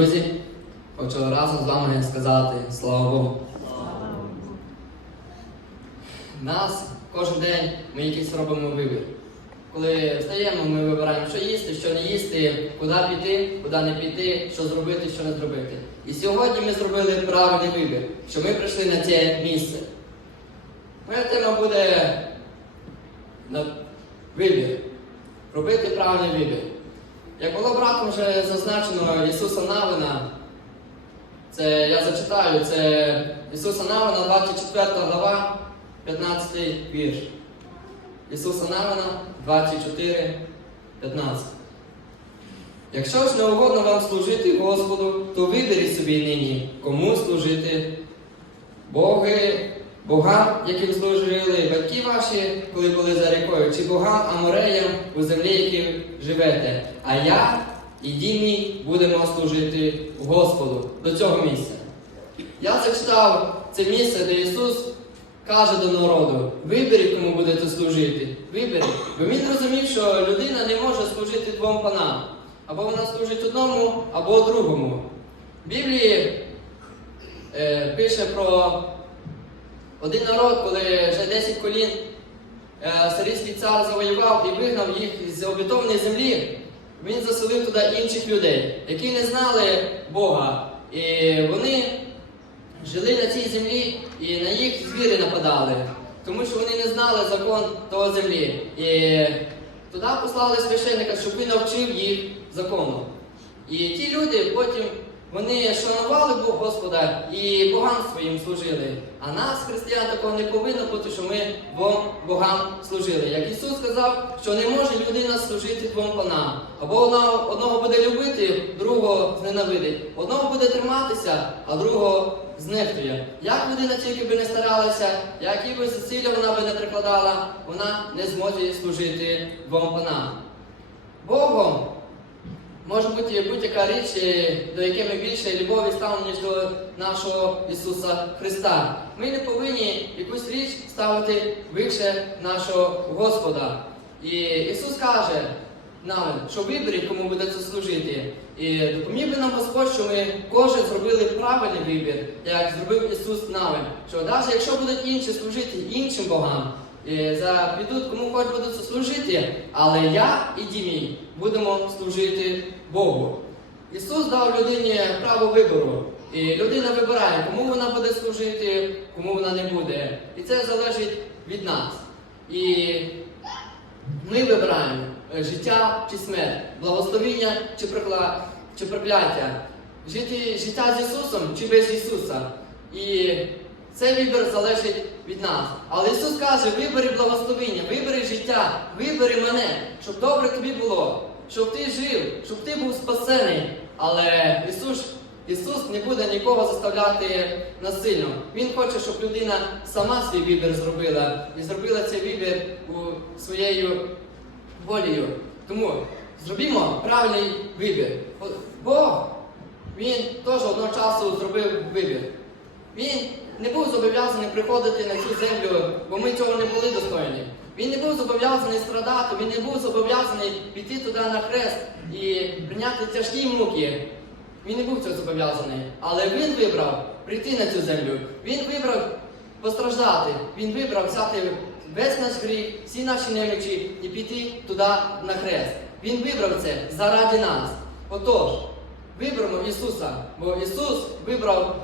Друзі, хочу разом з вами сказати слава Богу. Нас кожен день ми якийсь робимо вибір. Коли встаємо, ми вибираємо, що їсти, що не їсти, куди піти, куди не піти, що зробити, що не зробити. І сьогодні ми зробили правильний вибір, що ми прийшли на це місце. Моя тема буде на вибір. Робити правильний вибір. Як було братом вже зазначено Ісуса Навина, це я зачитаю, це Ісуса Навина, 24 глава, 15 вірш. Ісуса Навина 24, 15. Якщо ж не угодно вам служити Господу, то виберіть собі нині, кому служити. Боги, богам, яким служили батьки ваші, коли були за рікою, чи богам Амореям у землі, які живете. А я і дім будемо служити Господу до цього місця. Я зачитав це місце, де Ісус каже до народу: виберіть, кому будете служити. Виберіть. Бо він розумів, що людина не може служити двом панам. Або вона служить одному, або другому. В Біблії е, пише про один народ, коли вже 10 колін е, сирійський цар завоював і вигнав їх з обітованої землі, він заселив туди інших людей, які не знали Бога. І вони жили на цій землі і на їх звіри нападали, тому що вони не знали закон того землі. І туди послали священника, щоб він навчив їх закону. І ті люди потім вони шанували Бог Господа і богам своїм служили. А нас, християн, такого не повинно бути, що ми богам служили. Як Ісус сказав, що не може людина служити двом панам. Або вона одного буде любити, другого зненавидить. Одного буде триматися, а другого знехтує. Як людина тільки би не старалася, які би зусилля вона би не прикладала, вона не зможе служити двом панам. Богом може бути будь-яка річ, е, до якої ми більше любові ставимо, ніж до нашого Ісуса Христа. Ми не повинні якусь річ ставити вище нашого Господа. І Ісус каже нам, що виберіть, кому будете служити. І допоміг би нам Господь, що ми кожен зробили правильний вибір, як зробив Ісус навин. Що навіть якщо будуть інші служити іншим богам, за підуть, кому хоч будуть служити, але я і дімій будемо служити Богу. Ісус дав людині право вибору. І людина вибирає, кому вона буде служити, кому вона не буде. І це залежить від нас. І ми вибираємо е, життя чи смерть, благословіння чи, прокла... чи прокляття, життя з Ісусом чи без Ісуса. І цей вибір залежить від нас. Але Ісус каже, вибери благословіння, вибери життя, вибери мене, щоб добре тобі було, щоб ти жив, щоб ти був спасений. Але Ісус, Ісус не буде нікого заставляти насильно. Він хоче, щоб людина сама свій вибір зробила і зробила цей вибір у своєю волею. Тому зробімо правильний вибір. Бог, він теж одного часу зробив вибір. Він не був зобов'язаний приходити на цю землю, бо ми цього не були достойні. Він не був зобов'язаний страдати, він не був зобов'язаний піти туди на хрест і прийняти тяжкі муки. Він не був цього зобов'язаний. Але він вибрав прийти на цю землю. Він вибрав постраждати. Він вибрав взяти весь наш гріх, всі наші немічі і піти туди на хрест. Він вибрав це заради нас. Отож, виберемо Ісуса, бо Ісус вибрав